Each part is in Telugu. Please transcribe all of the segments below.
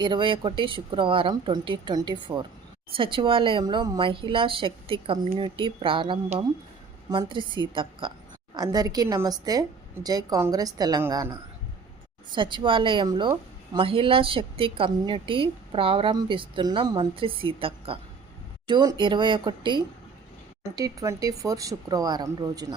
ఇరవై ఒకటి శుక్రవారం ట్వంటీ ట్వంటీ ఫోర్. సచివాలయంలో మహిళా శక్తి కమ్యూనిటీ ప్రారంభం. మంత్రి సీతక్క. అందరికీ నమస్తే. జై కాంగ్రెస్ తెలంగాణ. సచివాలయంలో మహిళా శక్తి కమ్యూనిటీ ప్రారంభిస్తున్న మంత్రి సీతక్క. జూన్ ఇరవై ఒకటి ట్వంటీ ట్వంటీ ఫోర్ శుక్రవారం రోజున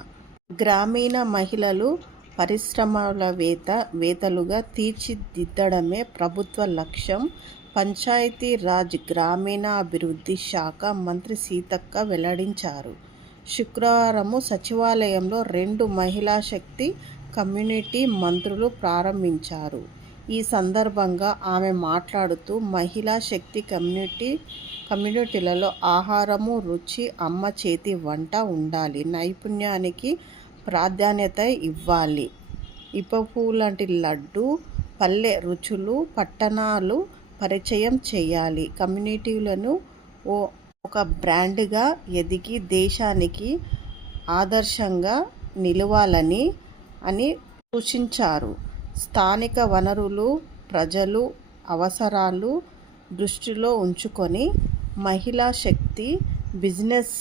గ్రామీణ మహిళలు పరిశ్రమలవేత్త వేత్తలుగా తీర్చిదిద్దడమే ప్రభుత్వ లక్ష్యం. పంచాయతీ రాజ్ గ్రామీణాభివృద్ధి శాఖ మంత్రి సీతక్క వెల్లడించారు. శుక్రవారం సచివాలయంలో రెండు మహిళా శక్తి కమ్యూనిటీ మంత్రులు ప్రారంభించారు. ఈ సందర్భంగా ఆమె మాట్లాడుతూ మహిళా శక్తి కమ్యూనిటీ కమ్యూనిటీలలో ఆహారము రుచి అమ్మ చేతి వంట ఉండాలి. నైపుణ్యానికి ప్రాధాన్యత ఇవ్వాలి. ఇపపు లాంటి లడ్డు పల్లె రుచులు పట్టణాలు పరిచయం చేయాలి. కమ్యూనిటీలను ఓ ఒక బ్రాండ్గా ఎదిగి దేశానికి ఆదర్శంగా నిలవాలని అని సూచించారు. స్థానిక వనరులు ప్రజలు అవసరాలు దృష్టిలో ఉంచుకొని మహిళా శక్తి బిజినెస్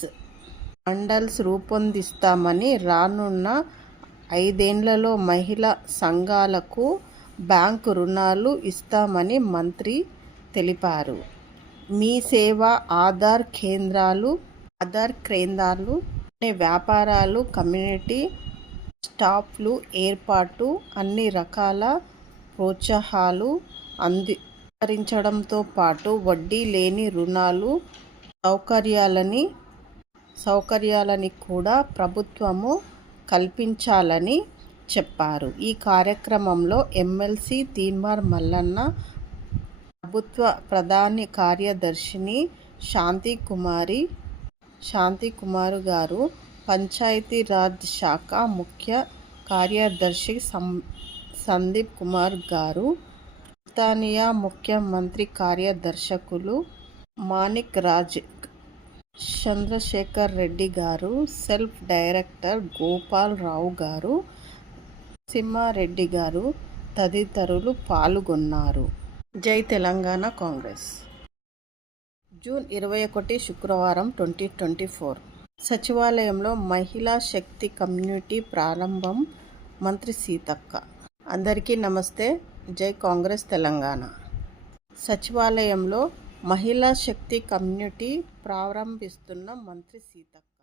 మండల్స్ రూపొందిస్తామని రానున్న ఐదేండ్లలో మహిళా సంఘాలకు బ్యాంకు రుణాలు ఇస్తామని మంత్రి తెలిపారు. మీ సేవ ఆధార్ కేంద్రాలు ఆధార్ కేంద్రాలు అనే వ్యాపారాలు కమ్యూనిటీ స్టాఫ్లు ఏర్పాటు అన్ని రకాల ప్రోత్సాహాలు అందించడంతో పాటు వడ్డీ లేని రుణాలు సౌకర్యాలని సౌకర్యాలని కూడా ప్రభుత్వము కల్పించాలని చెప్పారు. ఈ కార్యక్రమంలో ఎమ్మెల్సీ తీన్మార్ మల్లన్న ప్రభుత్వ ప్రధాని కార్యదర్శిని శాంతి కుమారి శాంతి కుమార్ గారు పంచాయతీ రాజ్ శాఖ ముఖ్య కార్యదర్శి సం సందీప్ కుమార్ గారు బ్రిటానియా ముఖ్యమంత్రి కార్యదర్శకులు మాణిక్ రాజ్ చంద్రశేఖర్ రెడ్డి గారు సెల్ఫ్ డైరెక్టర్ గోపాల్ రావు గారు సింహారెడ్డి గారు తదితరులు పాల్గొన్నారు. జై తెలంగాణ కాంగ్రెస్. జూన్ ఇరవై ఒకటి శుక్రవారం ట్వంటీ ట్వంటీ ఫోర్. సచివాలయంలో మహిళా శక్తి కమ్యూనిటీ ప్రారంభం. మంత్రి సీతక్క. అందరికీ నమస్తే. జై కాంగ్రెస్ తెలంగాణ. సచివాలయంలో మహిళా శక్తి కమ్యూనిటీ ప్రారంభిస్తున్న మంత్రి సీతక్క.